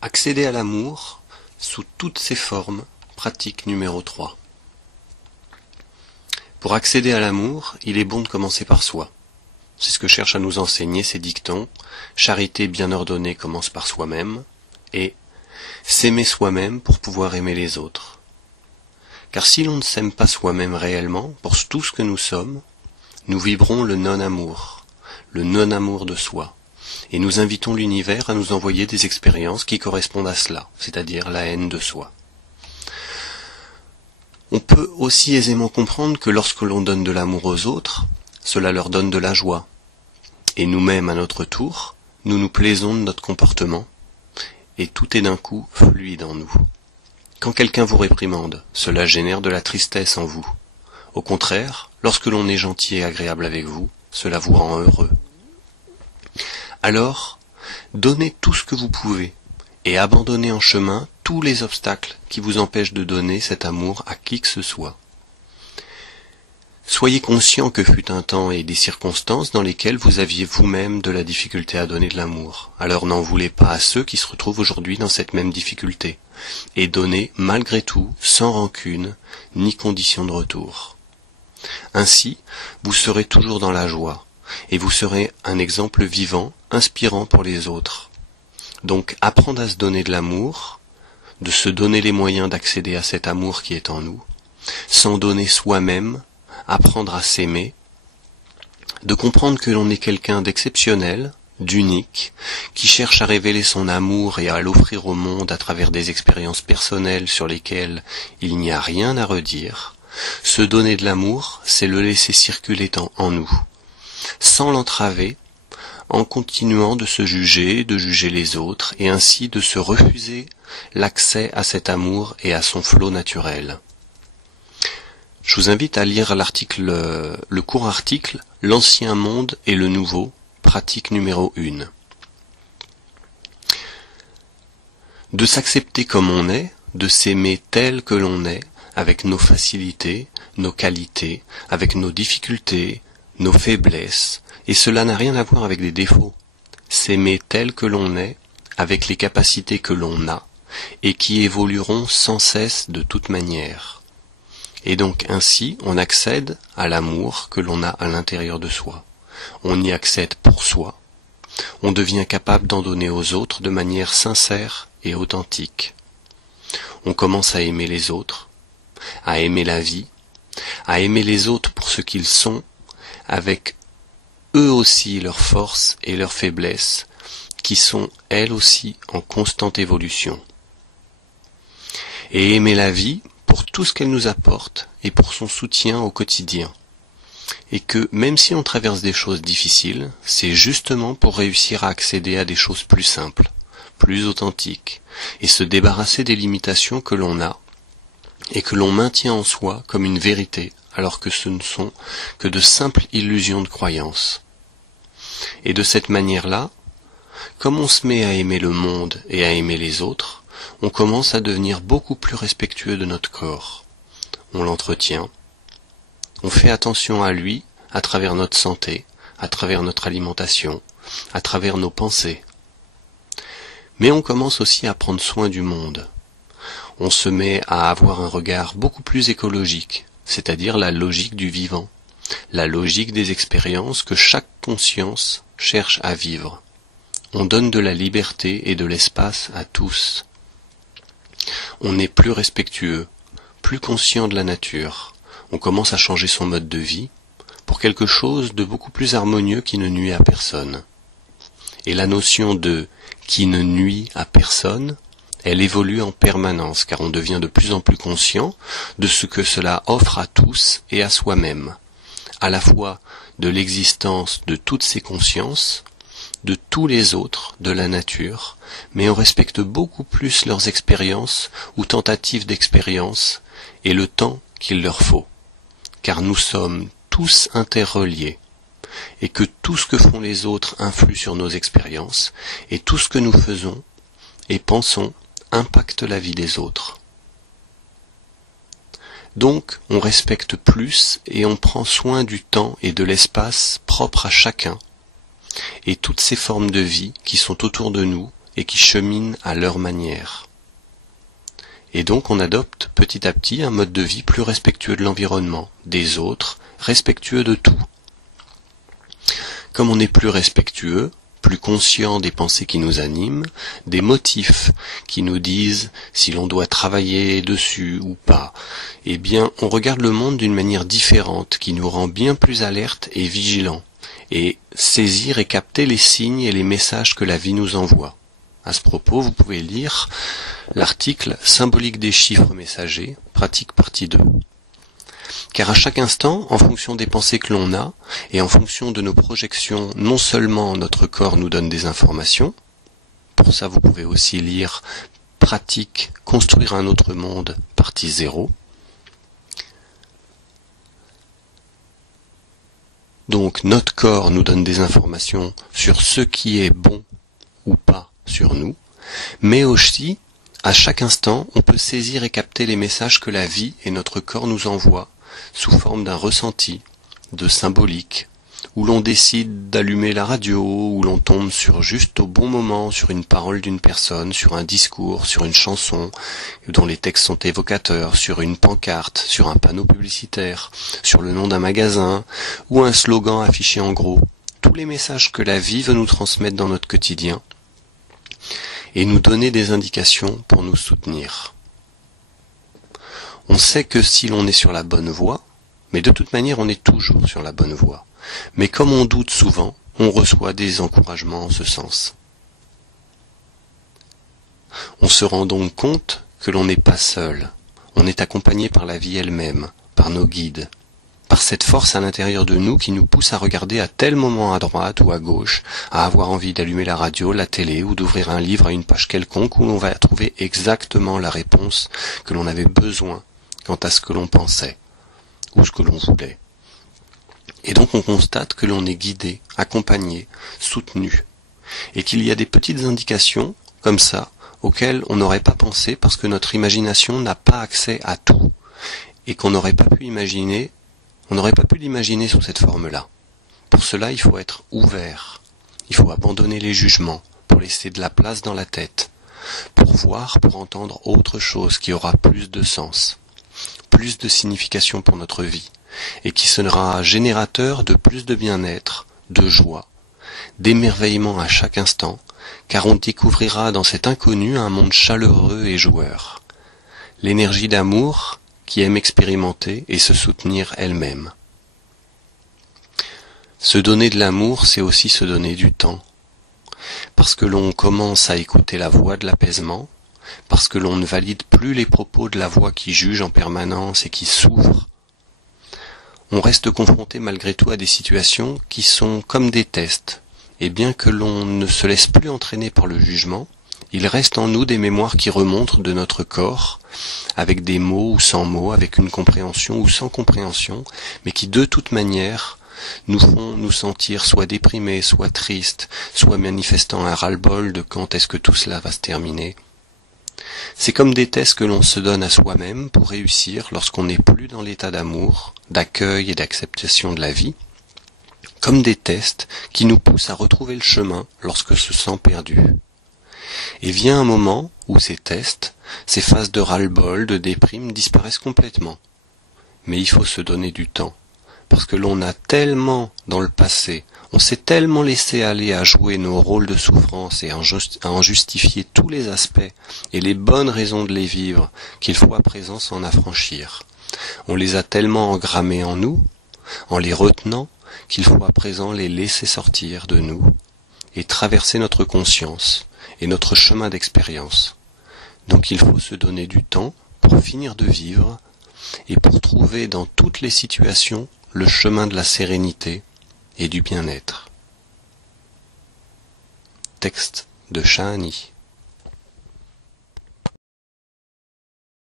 Accéder à l'amour sous toutes ses formes, pratique numéro 3. Pour accéder à l'amour, il est bon de commencer par soi. C'est ce que cherchent à nous enseigner ces dictons. Charité bien ordonnée commence par soi-même et s'aimer soi-même pour pouvoir aimer les autres. Car si l'on ne s'aime pas soi-même réellement, pour tout ce que nous sommes, nous vibrons le non-amour de soi. Et nous invitons l'univers à nous envoyer des expériences qui correspondent à cela, c'est-à-dire la haine de soi. On peut aussi aisément comprendre que lorsque l'on donne de l'amour aux autres, cela leur donne de la joie. Et nous-mêmes, à notre tour, nous nous plaisons de notre comportement, et tout est d'un coup fluide en nous. Quand quelqu'un vous réprimande, cela génère de la tristesse en vous. Au contraire, lorsque l'on est gentil et agréable avec vous, cela vous rend heureux. Alors, donnez tout ce que vous pouvez et abandonnez en chemin tous les obstacles qui vous empêchent de donner cet amour à qui que ce soit. Soyez conscient que fut un temps et des circonstances dans lesquelles vous aviez vous-même de la difficulté à donner de l'amour. Alors n'en voulez pas à ceux qui se retrouvent aujourd'hui dans cette même difficulté et donnez malgré tout sans rancune ni condition de retour. Ainsi, vous serez toujours dans la joie. Et vous serez un exemple vivant, inspirant pour les autres. Donc apprendre à se donner de l'amour, de se donner les moyens d'accéder à cet amour qui est en nous, s'en donner soi-même, apprendre à s'aimer, de comprendre que l'on est quelqu'un d'exceptionnel, d'unique, qui cherche à révéler son amour et à l'offrir au monde à travers des expériences personnelles sur lesquelles il n'y a rien à redire. Se donner de l'amour, c'est le laisser circuler en nous, sans l'entraver, en continuant de se juger, de juger les autres, et ainsi de se refuser l'accès à cet amour et à son flot naturel. Je vous invite à lire le court article « L'ancien monde et le nouveau », pratique numéro 1. De s'accepter comme on est, de s'aimer tel que l'on est, avec nos facilités, nos qualités, avec nos difficultés, nos faiblesses, et cela n'a rien à voir avec des défauts. S'aimer tel que l'on est, avec les capacités que l'on a, et qui évolueront sans cesse de toute manière. Et donc ainsi, on accède à l'amour que l'on a à l'intérieur de soi. On y accède pour soi. On devient capable d'en donner aux autres de manière sincère et authentique. On commence à aimer les autres, à aimer la vie, à aimer les autres pour ce qu'ils sont, avec eux aussi leurs forces et leurs faiblesses, qui sont elles aussi en constante évolution. Et aimer la vie pour tout ce qu'elle nous apporte et pour son soutien au quotidien. Et que même si on traverse des choses difficiles, c'est justement pour réussir à accéder à des choses plus simples, plus authentiques, et se débarrasser des limitations que l'on a et que l'on maintient en soi comme une vérité, alors que ce ne sont que de simples illusions de croyance. Et de cette manière-là, comme on se met à aimer le monde et à aimer les autres, on commence à devenir beaucoup plus respectueux de notre corps. On l'entretient, on fait attention à lui à travers notre santé, à travers notre alimentation, à travers nos pensées. Mais on commence aussi à prendre soin du monde. On se met à avoir un regard beaucoup plus écologique, c'est-à-dire la logique du vivant, la logique des expériences que chaque conscience cherche à vivre. On donne de la liberté et de l'espace à tous. On est plus respectueux, plus conscient de la nature. On commence à changer son mode de vie pour quelque chose de beaucoup plus harmonieux qui ne nuit à personne. Et la notion de « qui ne nuit à personne », elle évolue en permanence, car on devient de plus en plus conscient de ce que cela offre à tous et à soi-même, à la fois de l'existence de toutes ces consciences, de tous les autres, de la nature, mais on respecte beaucoup plus leurs expériences ou tentatives d'expérience et le temps qu'il leur faut, car nous sommes tous interreliés, et que tout ce que font les autres influe sur nos expériences, et tout ce que nous faisons et pensons impacte la vie des autres. Donc, on respecte plus et on prend soin du temps et de l'espace propre à chacun, et toutes ces formes de vie qui sont autour de nous et qui cheminent à leur manière. Et donc on adopte petit à petit un mode de vie plus respectueux de l'environnement, des autres, respectueux de tout. Comme on est plus respectueux, plus conscient des pensées qui nous animent, des motifs qui nous disent si l'on doit travailler dessus ou pas, eh bien on regarde le monde d'une manière différente qui nous rend bien plus alertes et vigilants, et saisir et capter les signes et les messages que la vie nous envoie. À ce propos, vous pouvez lire l'article « Symbolique des chiffres messagers », pratique partie 2. Car à chaque instant, en fonction des pensées que l'on a, et en fonction de nos projections, non seulement notre corps nous donne des informations, pour ça vous pouvez aussi lire « Pratique construire un autre monde », partie 0. Donc notre corps nous donne des informations sur ce qui est bon ou pas sur nous, mais aussi, à chaque instant, on peut saisir et capter les messages que la vie et notre corps nous envoient sous forme d'un ressenti, de symbolique, où l'on décide d'allumer la radio, où l'on tombe sur juste au bon moment, sur une parole d'une personne, sur un discours, sur une chanson dont les textes sont évocateurs, sur une pancarte, sur un panneau publicitaire, sur le nom d'un magasin, ou un slogan affiché en gros. Tous les messages que la vie veut nous transmettre dans notre quotidien, et nous donner des indications pour nous soutenir. On sait que si l'on est sur la bonne voie, mais de toute manière on est toujours sur la bonne voie, mais comme on doute souvent, on reçoit des encouragements en ce sens. On se rend donc compte que l'on n'est pas seul, on est accompagné par la vie elle-même, par nos guides, par cette force à l'intérieur de nous qui nous pousse à regarder à tel moment à droite ou à gauche, à avoir envie d'allumer la radio, la télé ou d'ouvrir un livre à une page quelconque où l'on va trouver exactement la réponse que l'on avait besoin quant à ce que l'on pensait ou ce que l'on voulait. Et donc on constate que l'on est guidé, accompagné, soutenu, et qu'il y a des petites indications comme ça auxquelles on n'aurait pas pensé parce que notre imagination n'a pas accès à tout et qu'on n'aurait pas pu imaginer. On n'aurait pas pu l'imaginer sous cette forme-là. Pour cela, il faut être ouvert. Il faut abandonner les jugements pour laisser de la place dans la tête, pour voir, pour entendre autre chose qui aura plus de sens, plus de signification pour notre vie, et qui sera générateur de plus de bien-être, de joie, d'émerveillement à chaque instant, car on découvrira dans cet inconnu un monde chaleureux et joueur. L'énergie d'amour qui aime expérimenter et se soutenir elle-même. Se donner de l'amour, c'est aussi se donner du temps. Parce que l'on commence à écouter la voix de l'apaisement, parce que l'on ne valide plus les propos de la voix qui juge en permanence et qui s'ouvre, on reste confronté malgré tout à des situations qui sont comme des tests, et bien que l'on ne se laisse plus entraîner par le jugement, il reste en nous des mémoires qui remontent de notre corps, avec des mots ou sans mots, avec une compréhension ou sans compréhension, mais qui de toute manière nous font nous sentir soit déprimés, soit tristes, soit manifestant un ras-le-bol de quand est-ce que tout cela va se terminer. C'est comme des tests que l'on se donne à soi-même pour réussir lorsqu'on n'est plus dans l'état d'amour, d'accueil et d'acceptation de la vie, comme des tests qui nous poussent à retrouver le chemin lorsque se sent perdu. Et vient un moment où ces tests, ces phases de ras-le-bol, de déprime disparaissent complètement. Mais il faut se donner du temps, parce que l'on a tellement dans le passé, on s'est tellement laissé aller à jouer nos rôles de souffrance et à en justifier tous les aspects et les bonnes raisons de les vivre qu'il faut à présent s'en affranchir. On les a tellement engrammés en nous, en les retenant, qu'il faut à présent les laisser sortir de nous et traverser notre conscience et notre chemin d'expérience. Donc il faut se donner du temps pour finir de vivre et pour trouver dans toutes les situations le chemin de la sérénité et du bien-être. Texte de Shahani.